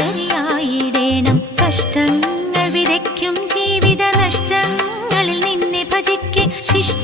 ശരിയായിടേണം. കഷ്ടങ്ങൾ വിതയ്ക്കും ജീവിത നഷ്ടങ്ങളിൽ നിന്നെ ഭജിക്കെ. ശിഷ്ട